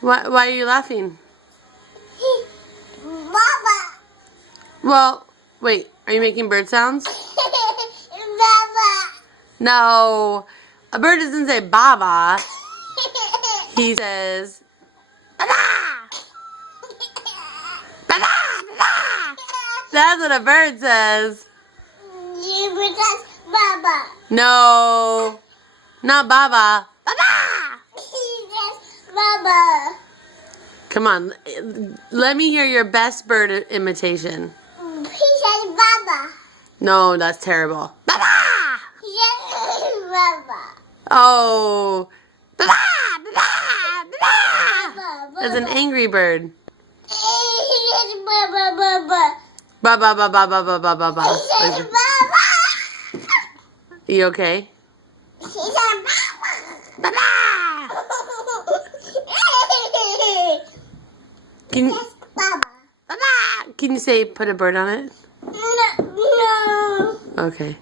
Why are you laughing? Baba. Well, wait. Are you making bird sounds? Baba. No. A bird doesn't say baba. He says baba. Baba. Baba. That's what a bird says. Because Baba. No. Not baba. Baba. He says Baba. Come on. Let me hear your best bird imitation. He says Baba. No, that's terrible. Baba. He says Baba. Oh. Baba. Baba. Baba. Baba. That's an angry bird. He says Baba. Baba. Ba ba ba ba ba ba ba ba ba. He says Baba. You okay? He says Baba. Baba. Can Baba. Baba. Can you say put a bird on it? No. Okay.